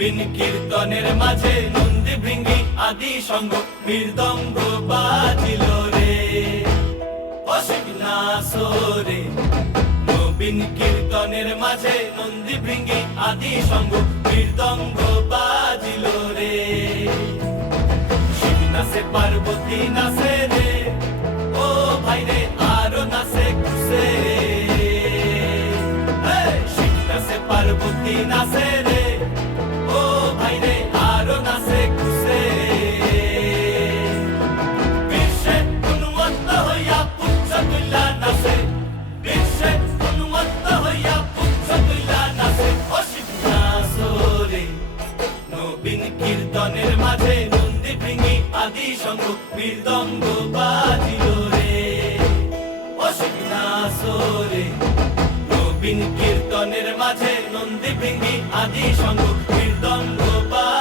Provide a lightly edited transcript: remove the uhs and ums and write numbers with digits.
নবীন কীর্তনের মাঝে নন্দী ভৃঙ্গি আদি সঙ্গ মৃদঙ্গ বাজিল রে অসিক নাসরে। নবীন কীর্তনের মাঝে নন্দী ভৃঙ্গি আদি সঙ্গ মৃদঙ্গ বাজিল রে। শিব নাচে পার্বতী নাচে রে, ও ভাই রে আরো নাচে খুশে। শিব নাচে পার্বতী নাচে রে, ও ভাই রে আরো নাচে খুশে। বিশ্বে উন্মত্ত হইয়া পুচ্ছ তুল্লা নাচে, বিশ্বে উন্মত্ত হইয়া পুচ্ছ তুল্লা নাচে অসিত নাচরে। নবীন কীর্তনের মাঝে নন্দী ভৃঙ্গি আদি সঙ্গ মৃদঙ্গ বাজিল রে অসিত নাচরে। নবীন কীর্তনের মাঝে নন্দী ভৃঙ্গি আদি সঙ্গ মৃদঙ্গ বাজিল।